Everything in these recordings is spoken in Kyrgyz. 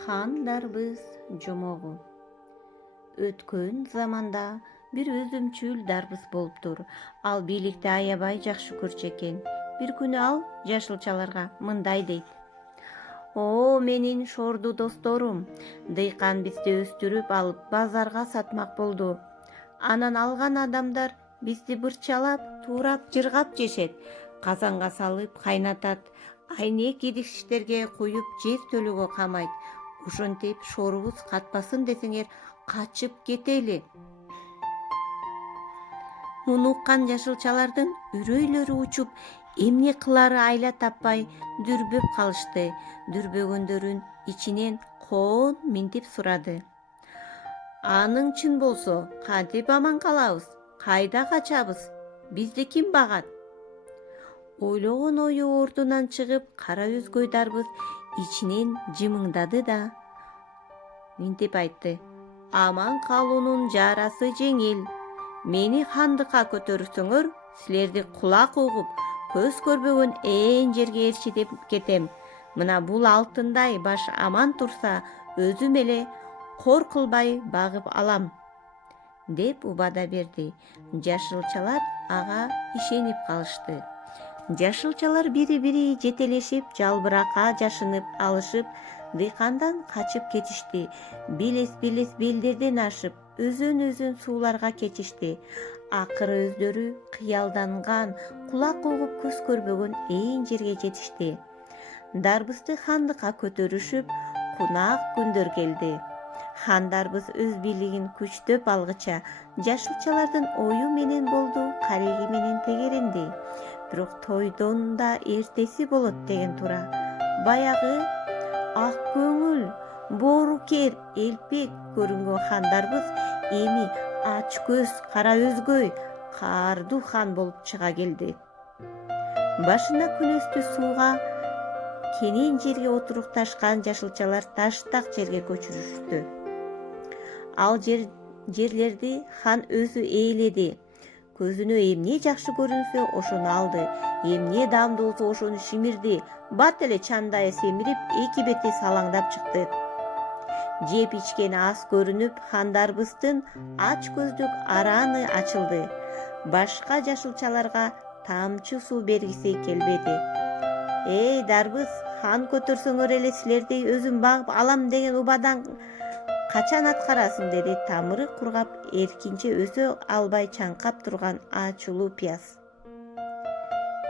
Хан дарбыз жомогу. Өткөн заманда бир өзүмчүл дарбыз болуптур. Ал бийликти аябай жакшы көрчү экен. Бир күнү ал жашылчаларга мындай дейт: "О, менин шорду досторум, дыйкан бизди өстүрүп алып базарга сатмак болду. Анан алган адамдар бизди бырчалап, туурап, жыргап жешет. Казанга салып кайнатат, айнек идиштерге куюп жер төлөөгө камайт. Ошентип шорубуз катпасын десеңер, качып кетели." Муну уккан жашылчалардын үрөйлөрү учуп, эмне кылаары айла таппай дүрбөп калышты. Дүрбөгөндөрүн ичинен коон минтип сурады: "Аның чын болсо, кантип аман калабыз? Кайда качабыз? Бизди ким багат?" Ойлогон ою ордунан чыгып, кара өзгөй дарбыз ичинен жымыңдады да минтип айтты: "Аман калуунун жарасы жеңил. Мени хандыкка көтөрсөңөр, силерди кулак угуп, көз көрбөгөн ээн жерге ээрчитип кетем. Мына бул алтындай баш аман турса, өзүм эле кор кылбай багып алам" деп убада берди. Жашылчалар ага ишенип калышты. Жашылчалар бири-бири жетелешип, жалбыракка жашынып алышып, дыйкандан качып кетишти. Белес белдерден ашып, өзөн сууларга кетишти. Акыры өздөрү кыялданган, кулак угуп, көз көрбөгөн ээн жерге жетишти. Дарбызды хандыкка көтөрүшүп, кунак күндөр келди. Хан дарбыз өз бийлигин күчтөп алгыча, жашылчалардын ою менен болду, кареги менен тегеренди. Бирок тойдон да эртеси болот деген туура. Баягы ак көңүл, боорукер, элпек көрүнгөн хан дарбыз эми ач көз, кара өзгөй, каардуу хан болуп чыга келди. Башына күнөстүү сууга кенен жерге отурукташкан жашылчалар таштак жерге көчүрүштү. Ал жерлерди хан өзү ээледи. Көзүнө эмне жакшы көрүнсө, ошону алды. Эмне даамдуу болсо, ошону шимирди. Бат эле чандайы семирип, эки бети салаңдап чыкты. Жеп ичкени аз көрүнүп, хан дарбыздын ач көздүк араны ачылды. Башка жашылчаларга тамчы суу бергиси келбеди. "Эй, дарбыз, хан көтөрсөңөр эле силерди өзүм багып алам деген убадаң качан аткарасың?" деди тамыры кургап, эркинче өсө албай чаңкап турган ачуулуу пияз.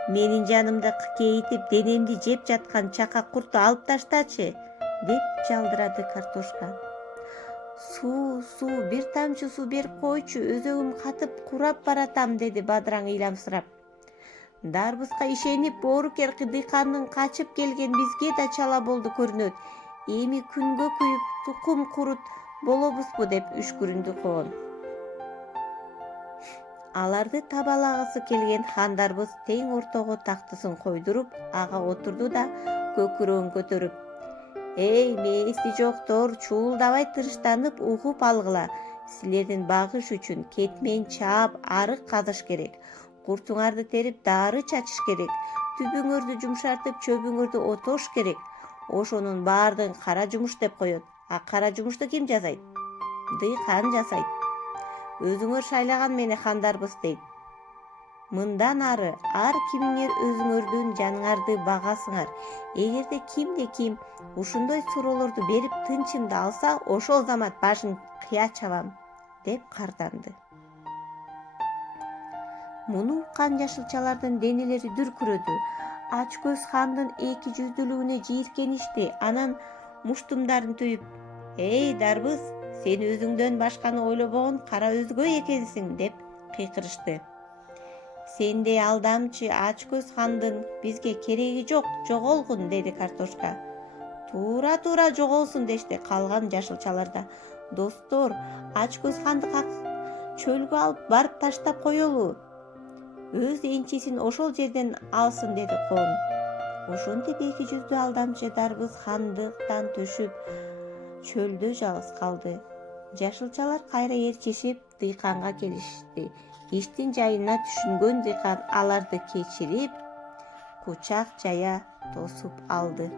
"Менин жанымды кейитип, денемди жеп жаткан чака куртту алып таштачы" деп жалдырады картошка. Суу, бир тамчы суу берип койчу, өзөгүм катып курап баратам" деди бадыраң ыйламсырап. "Дарбызга ишенип, боорукер дыйкандын качып келген бизге да чала болду көрүнөт. Эми күнгө күйүп, тукум курут болобузбу" деп үшкүрүндү коон. Аларды табалагысы келген хан дарбыз тең ортого тактысын койдуруп, ага отурду да көкүрөгүн көтөрүп: "Эй, мээси жоктор, чуулдабай тырыштанып угуп алгыла. Силердин багыш үчүн кетмен чаап, арык казыш керек. Куртуңарды терип, дары чачыш керек. Түбүңөрдү жумшартып, чөбүңөрдү отош керек. Ошонун баардыгын кара жумуш деп коет. А кара жумушту ким жасайт? Дыйкан жасайт. Өзүңөр шайлаган мени хан дарбыз" дейт. "Мындан ары ар кимиңер өзүңөрдүн жаныңарды багасыңар. Эгерде кимде ким ушундой суроолорду берип тынчымды алса, ошол замат башын кыя чабам" деп карданды. Муну уккан жашылчалардын денелери дүркүрөдү. Ач көз хандын эки жүздүүлүгүнө жийиркеништи. Анан муштумдарын түйүп: "Эй, дарбыз, сен өзүңдөн башканы ойлобогон кара өзгөй экенсиң" деп кыйкырышты. "Сендей алдамчы ач көз хандын бизге кереги жок, жоголгун" деди картошка. Туура жоголсун" дешти калган жашылчалар да. "Достор, ач көз ханды чөлгө алып барып таштап коелу. Өз энчисин ошол жерден алсын" деди коон. Ошентип эки жүздүү алдамчы дарбыз хандыктан түшүп, чөлдө жалгыз калды. Жашылчалар кайра ээрчишип, дыйканга келишти. Иштин жайына түшүнгөн дыйкан аларды кечирип, кучак жая тосуп алды.